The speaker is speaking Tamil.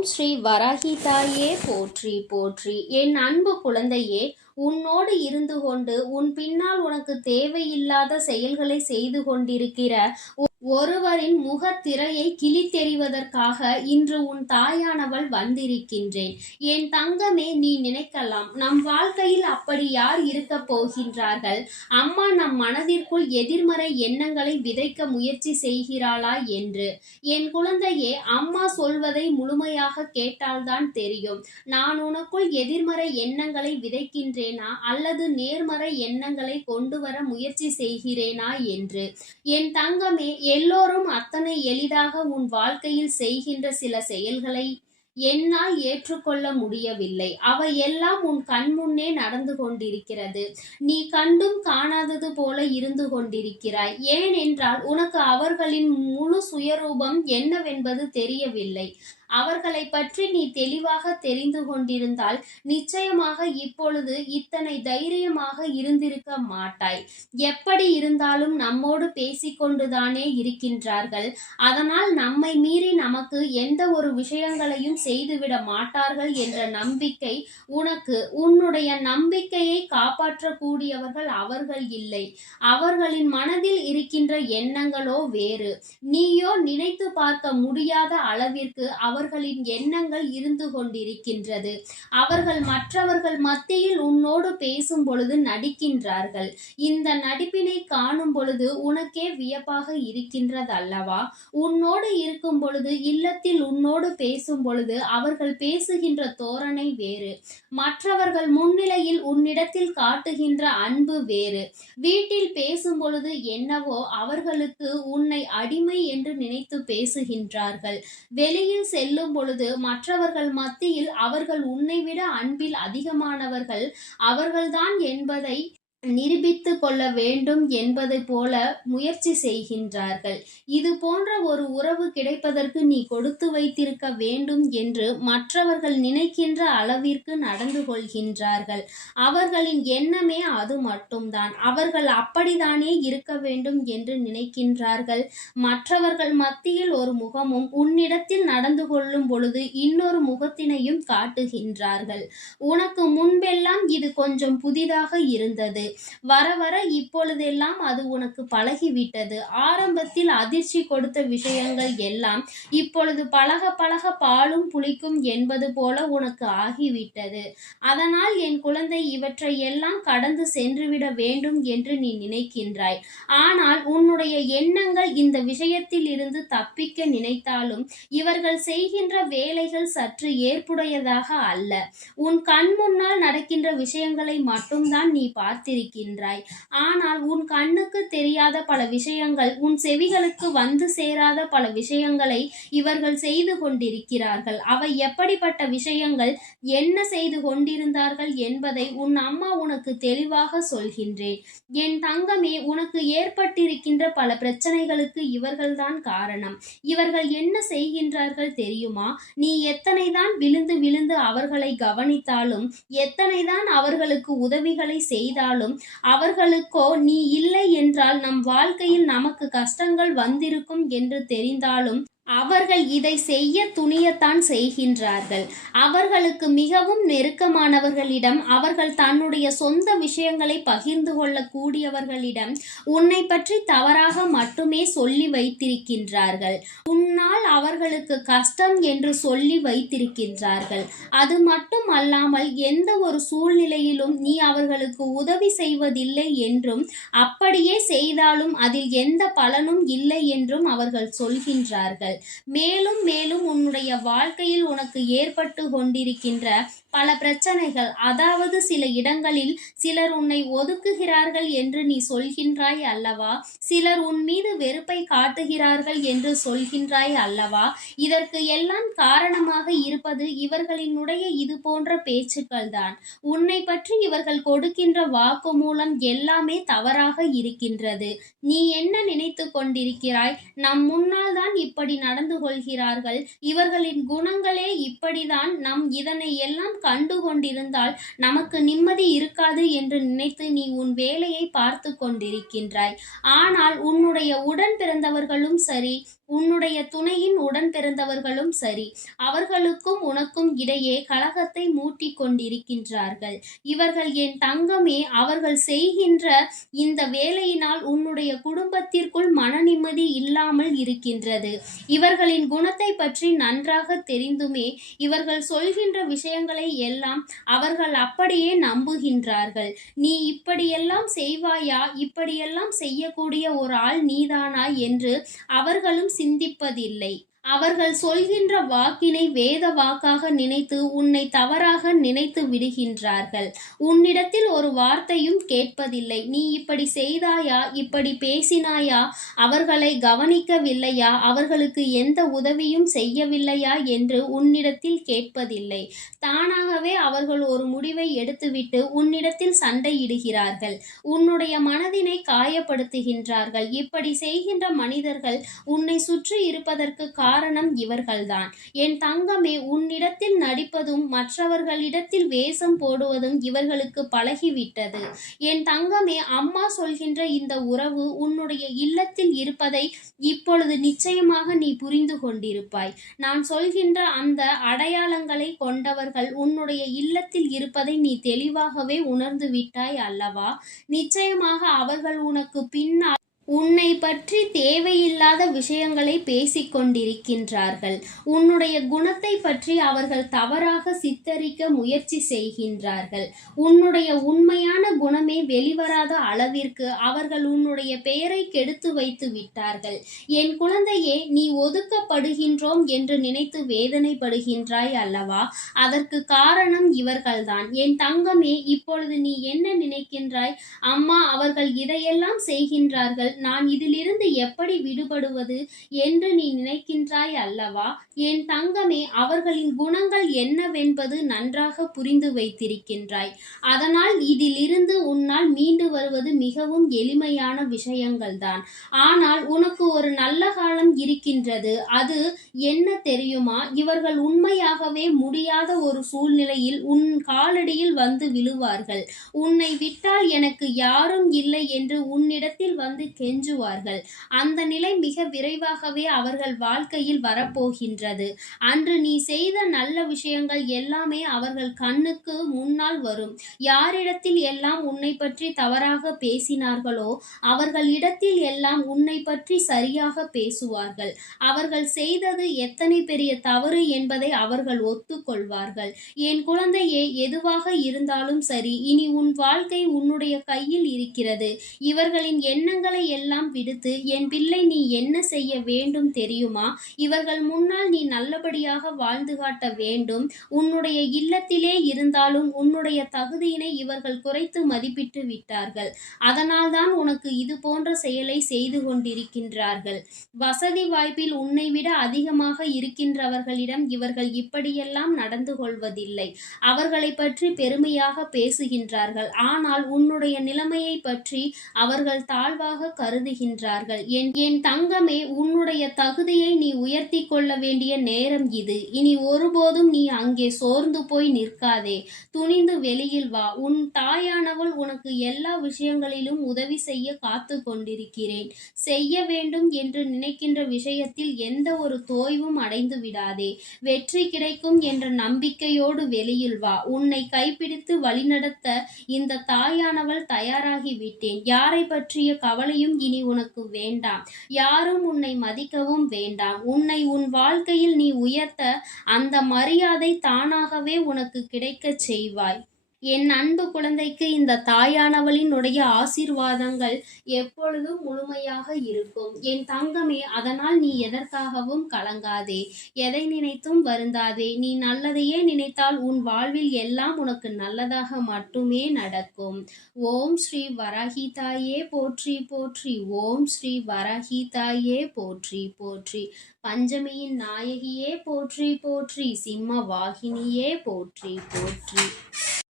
ஓம் ஸ்ரீ வராகி தாயே போற்றி போற்றி. என் அன்பு குழந்தையே, உன்னோடு இருந்து கொண்டு உன் பின்னால் உனக்கு தேவையில்லாத செயல்களை செய்து கொண்டிருக்கிற ஒருவரின் முகத்திரையை கிழித்தெறிவதற்காக இன்று உன் தாயானவள் வந்திருக்கின்றேன். என் தங்கமே, நீ நினைக்கலாம், நம் வாழ்க்கையில் அப்படி யார் இருக்க போகின்றார்கள்? அம்மா நம் மனதிற்குள் எதிர்மறை எண்ணங்களை விதைக்க முயற்சி செய்கிறாளா என்று. என் குழந்தையே, அம்மா சொல்வதை முழுமையாக கேட்டால்தான் தெரியும். நான் உனக்குள் எதிர்மறை எண்ணங்களை விதைக்கின்றேனா அல்லது நேர்மறை எண்ணங்களை கொண்டு வர முயற்சி செய்கிறேனா என்று. என் தங்கமே, எல்லோரும் அத்தனை எளிதாக உன் வாழ்க்கையில் செய்கின்ற சில செயல்களை என்னால் ஏற்றுக்கொள்ள முடியவில்லை. அவையெல்லாம் உன் கண்முன்னே நடந்து கொண்டிருக்கிறது. நீ கண்டும் காணாதது போல இருந்து கொண்டிருக்கிறாய். ஏனென்றால் உனக்கு அவர்களின் முழு சுயரூபம் என்னவென்பது தெரியவில்லை. அவர்களை பற்றி நீ தெளிவாக தெரிந்து கொண்டிருந்தால் நிச்சயமாக இப்பொழுது இத்தனை தைரியமாக இருந்திருக்க மாட்டாய். எப்படி இருந்தாலும் நம்மோடு பேசிக்கொண்டுதானே இருக்கின்றார்கள். அதனால் நம்மை மீறி நமக்கு எந்த ஒரு விஷயங்களையும் செய்துவிட மாட்டார்கள் என்ற நம்பிக்கை உனக்கு. உன்னுடைய நம்பிக்கையை காப்பாற்றக்கூடியவர்கள் அவர்கள் இல்லை. அவர்களின் மனதில் இருக்கின்ற எண்ணங்களோ வேறு. நீயோ நினைத்து பார்க்க முடியாத அளவிற்கு அவர்களின் எண்ணங்கள் இருந்து கொண்டிருக்கின்றது. அவர்கள் மற்றவர்கள் மத்தியில் உன்னோடு பேசும் பொழுது நடிக்கின்றார்கள். இந்த நடிப்பினை காணும் பொழுது உனக்கே வியப்பாக இருக்கின்றது அல்லவா? உன்னோடு இருக்கும் பொழுது, இல்லத்தில் உன்னோடு பேசும் பொழுது அவர்கள் பேசுகின்ற தோரணை வேறு. மற்றவர்கள் முன்னிலையில் உன்னிடத்தில் காட்டுகின்ற அன்பு வேறு. வீட்டில் பேசும் பொழுது என்னவோ அவர்களுக்கு உன்னை அடிமை என்று நினைத்து பேசுகின்றார்கள். வெளியில் செல்லும் பொழுது மற்றவர்கள் மத்தியில் அவர்கள் உன்னை விட அன்பில் அதிகமானவர்கள் அவர்கள்தான் என்பதை நிரூபித்து கொள்ள வேண்டும் என்பதை போல முயற்சி செய்கின்றார்கள். இது போன்ற ஒரு உறவு கிடைப்பதற்கு நீ கொடுத்து வைத்திருக்க வேண்டும் என்று மற்றவர்கள் நினைக்கின்ற அளவிற்கு நடந்து கொள்கின்றார்கள். அவர்களின் எண்ணமே அது மட்டும்தான். அவர்கள் அப்படித்தானே இருக்க வேண்டும் என்று நினைக்கின்றார்கள். மற்றவர்கள் மத்தியில் ஒரு முகமும் உன்னிடத்தில் நடந்து கொள்ளும் பொழுது இன்னொரு முகத்தினையும் காட்டுகின்றார்கள். உனக்கு முன்பெல்லாம் இது கொஞ்சம் புதிதாக இருந்தது. வர வர இப்பொழுதெல்லாம் அது உனக்கு பழகிவிட்டது. ஆரம்பத்தில் அதிர்ச்சி கொடுத்த விஷயங்கள் எல்லாம் இப்பொழுது பழக பழக பாலும் புளிக்கும் என்பது போல உனக்கு ஆகிவிட்டது. அதனால் என் குழந்தை, இவற்றை எல்லாம் கடந்து சென்றுவிட வேண்டும் என்று நீ நினைக்கின்றாய். ஆனால் உன்னுடைய எண்ணங்கள் இந்த விஷயத்தில் இருந்து தப்பிக்க நினைத்தாலும் இவர்கள் செய்கின்ற வேலைகள் சற்று ஏற்புடையதாக அல்ல. உன் கண் முன்னால் நடக்கின்ற விஷயங்களை மட்டும்தான் நீ பார்த்திருக்கின்றாய். ஆனால் உன் கண்ணுக்கு தெரியாத பல விஷயங்கள், உன் செவிகளுக்கு வந்து சேராத பல விஷயங்களை இவர்கள் செய்து கொண்டிருக்கிறார்கள். அவை எப்படிப்பட்ட விஷயங்கள், என்ன செய்து கொண்டிருந்தார்கள் என்பதை உன் அம்மா உனக்கு தெளிவாக சொல்கின்றேன். என் தங்கமே, உனக்கு ஏற்பட்டிருக்கின்ற பல பிரச்சனைகளுக்கு இவர்கள்தான் காரணம். இவர்கள் என்ன செய்கின்றார்கள் தெரியுமா? நீ எத்தனைதான் விழுந்து விழுந்து அவர்களை கவனித்தாலும், எத்தனைதான் அவர்களுக்கு உதவிகளை செய்தாலும், அவர்களுக்கோ நீ இல்லை என்றால் நம் வாழ்க்கையில் நமக்கு கஷ்டங்கள் வந்திருக்கும் என்று தெரிந்தாலும் அவர்கள் இதை செய்ய துணியத்தான் செய்கின்றார்கள். அவர்களுக்கு மிகவும் நெருக்கமானவர்களிடம், அவர்கள் தன்னுடைய சொந்த விஷயங்களை பகிர்ந்து கொள்ளக்கூடியவர்களிடம் உன்னை பற்றி தவறாக மட்டுமே சொல்லி வைத்திருக்கின்றார்கள். உன்னால் அவர்களுக்கு கஷ்டம் என்று சொல்லி வைத்திருக்கின்றார்கள். அது மட்டும் அல்லாமல் எந்த ஒரு சூழ்நிலையிலும் நீ அவர்களுக்கு உதவி செய்வதில்லை என்றும், அப்படியே செய்தாலும் அதில் எந்த பலனும் இல்லை என்றும் அவர்கள் சொல்கின்றார்கள். மேலும் மேலும் உன்னுடைய வாழ்க்கையில் உனக்கு ஏற்பட்டு கொண்டிருக்கின்ற பல பிரச்சனைகள், அதாவது சில இடங்களில் சிலர் உன்னை ஒதுக்குகிறார்கள் என்று நீ சொல்கின்றாய் அல்லவா? சிலர் உன் மீது வெறுப்பை காட்டுகிறார்கள் என்று சொல்கின்றாய் அல்லவா? இதற்கு எல்லாம் காரணமாக இருப்பது இவர்களினுடைய இது போன்ற பேச்சுக்கள் தான். உன்னை பற்றி இவர்கள் கொடுக்கின்ற வாக்கு மூலம் எல்லாமே தவறாக இருக்கின்றது. நீ என்ன நினைத்து கொண்டிருக்கிறாய்? நம் முன்னால் தான் இப்படி நடந்து கொள்கிறார்கள், இவர்களின் குணங்களே இப்படிதான், நம் இதனை எல்லாம் கண்டு கொண்டிருந்தால் நமக்கு நிம்மதி இருக்காது என்று நினைத்து நீ உன் வேலையை பார்த்து கொண்டிருக்கின்றாய். ஆனால் உன்னுடைய உடன் பிறந்தவர்களும் சரி, உன்னுடைய துணையின் உடன் பிறந்தவர்களும் சரி, அவர்களுக்கும் உனக்கும் இடையே கலகத்தை மூட்டிக் கொண்டிருக்கின்றார்கள். இவர்கள் என் தங்கமே, அவர்கள் செய்கின்ற இந்த வேலையினால் உன்னுடைய குடும்பத்திற்குள் மனநிம்மதி இல்லாமல் இருக்கின்றது. இவர்களின் குணத்தை பற்றி நன்றாக தெரிந்துமே இவர்கள் சொல்கின்ற விஷயங்களை எல்லாம் அவர்கள் அப்படியே நம்புகின்றார்கள். நீ இப்படியெல்லாம் செய்வாயா, இப்படியெல்லாம் செய்யக்கூடிய ஒரு ஆள் நீதானா என்று அவர்களும் சிந்திப்பதில்லை. அவர்கள் சொல்கின்ற வாக்கினை வேத வாக்காக நினைத்து உன்னை தவறாக நினைத்து விடுகின்றார்கள். உன்னிடத்தில் ஒரு வார்த்தையும் கேட்பதில்லை. நீ இப்படி செய்தாயா, இப்படி பேசினாயா, அவர்களை கவனிக்கவில்லையா, அவர்களுக்கு எந்த உதவியும் செய்யவில்லையா என்று உன்னிடத்தில் கேட்பதில்லை. தானாகவே அவர்கள் ஒரு முடிவை எடுத்துவிட்டு உன்னிடத்தில் சண்டையிடுகிறார்கள். உன்னுடைய மனதினை காயப்படுத்துகின்றார்கள். இப்படி செய்கின்ற மனிதர்கள் உன்னை சுற்றி இருப்பதற்கு காரணம் இவர்கள்தான். என் தங்கமே, உன்னிடத்தில் நடிப்பதும் மற்றவர்களிடத்தில் வேஷம் போடுவதும் இவர்களுக்கு பழகிவிட்டது. என் தங்கமே, அம்மா சொல்கின்ற இந்த உறவு உன்னுடைய இல்லத்தில் இருப்பதை இப்பொழுது நிச்சயமாக நீ புரிந்து கொண்டிருப்பாய். நான் சொல்கின்ற அந்த அடையாளங்களை கொண்டவர்கள் உன்னுடைய இல்லத்தில் இருப்பதை நீ தெளிவாகவே உணர்ந்து விட்டாய் அல்லவா? நிச்சயமாக அவர்கள் உனக்கு பின்னால் உன்னை பற்றி தேவையில்லாத விஷயங்களை பேசிக் கொண்டிருக்கின்றார்கள். உன்னுடைய குணத்தை பற்றி அவர்கள் தவறாக சித்தரிக்க முயற்சி செய்கின்றார்கள். உன்னுடைய உண்மையான குணமே வெளிவராத அளவிற்கு அவர்கள் உன்னுடைய பெயரை கெடுத்து வைத்து விட்டார்கள். என் குழந்தையே, நீ ஒதுக்கப்படுகின்றோம் என்று நினைத்து வேதனைப்படுகின்றாய் அல்லவா? அதற்கு காரணம் இவர்கள்தான். என் தங்கமே, இப்பொழுது நீ என்ன நினைக்கின்றாய்? அம்மா அவர்கள் இதையெல்லாம் செய்கின்றார்கள், நான் இதிலிருந்து எப்படி விடுபடுவது என்று நீ நினைக்கின்றாய் அல்லவா? என் தங்கமே, அவர்களின் குணங்கள் என்னவென்பது நன்றாக புரிந்து வைத்திருக்கின்றாய். அதனால் இதிலிருந்து உன்னால் மீண்டு வருவது மிகவும் எளிமையான விஷயங்கள்தான். ஆனால் உனக்கு ஒரு நல்ல காலம் இருக்கின்றது. அது என்ன தெரியுமா? இவர்கள் உண்மையாகவே முடியாத ஒரு சூழ்நிலையில் உன் காலடியில் வந்து விழுவார்கள். உன்னை விட்டால் எனக்கு யாரும் இல்லை என்று உன்னிடத்தில் வந்து கெஞ்சுவார்கள். அந்த நிலை மிக விரைவாகவே அவர்கள் வாழ்க்கையில் வரப்போகின்றது. அன்று நீ செய்த நல்ல விஷயங்கள் எல்லாமே அவர்கள் கண்ணுக்கு முன்னால் வரும். யாரிடத்தில் எல்லாம் உன்னை பற்றி தவறாக பேசினார்களோ அவர்களிடத்தில் எல்லாம் உன்னை பற்றி சரியாக பேசுவார்கள். அவர்கள் செய்தது எத்தனை பெரிய தவறு என்பதை அவர்கள் ஒத்துக்கொள்வார்கள். என் குழந்தையே, எதுவாக இருந்தாலும் சரி, இனி உன் வாழ்க்கை உன்னுடைய கையில் இருக்கிறது. இவர்களின் எண்ணங்களை எல்லாம் விடுத்து, என் பிள்ளை, நீ என்ன செய்ய வேண்டும் தெரியுமா? இவர்கள் முன்னால் நீ நல்லபடியாக வாழ்ந்து காட்ட வேண்டும். உன்னுடைய இல்லத்திலே இருந்தாலும் உன்னுடைய தகுதியினை இவர்கள் குறைத்து மதிப்பிட்டு விட்டார்கள். அதனால்தான் உனக்கு இது போன்ற செயலை செய்து கொண்டிருக்கின்றார்கள். வசதி வாய்ப்பில் உன்னை விட அதிகமாக இருக்கின்றவர்களிடம் இவர்கள் இப்படியெல்லாம் நடந்து கொள்வதில்லை. அவர்களை பற்றி பெருமையாக பேசுகின்றார்கள். ஆனால் உன்னுடைய நிலைமையை பற்றி அவர்கள் தாழ்வாக கருதுகின்றார்கள். என் தங்கமே, உன்னுடைய தகுதியை நீ உயர்த்தி கொள்ள வேண்டிய நேரம் இது. இனி ஒருபோதும் நீ அங்கே சோர்ந்து போய் நிற்காதே. துணிந்து வெளியில் வா. உன் தாயானவள் உனக்கு எல்லா விஷயங்களிலும் உதவி செய்ய காத்து கொண்டிருக்கிறேன். செய்ய வேண்டும் என்று நினைக்கின்ற விஷயத்தில் எந்த ஒரு தோய்வும் அடைந்து விடாதே. வெற்றி கிடைக்கும் என்ற நம்பிக்கையோடு வெளியில் வா. உன்னை கைப்பிடித்து வழிநடத்த இந்த தாயானவள் தயாராகி விட்டேன். யாரை பற்றிய கவலையும் இனி உனக்கு வேண்டாம். யாரும் உன்னை மதிக்கவும் வேண்டாம். உன்னை உன் வாழ்க்கையில் நீ உயர்த்த அந்த மரியாதை தானாகவே உனக்கு கிடைக்கச் செய்வாய். என் அன்பு குழந்தைக்கு இந்த தாயானவளினுடைய ஆசீர்வாதங்கள் எப்பொழுதும் முழுமையாக இருக்கும். என் தங்கமே, அதனால் நீ எதற்காகவும் கலங்காதே. எதை நினைத்தும் வருந்தாதே. நீ நல்லதையே நினைத்தால் உன் வாழ்வில் எல்லாம் உனக்கு நல்லதாக மட்டுமே நடக்கும். ஓம் ஸ்ரீ வராகி தாயே போற்றி போற்றி. ஓம் ஸ்ரீ வராகி தாயே போற்றி போற்றி. பஞ்சமியின் நாயகியே போற்றி போற்றி. சிம்ம வாகினியே போற்றி போற்றி.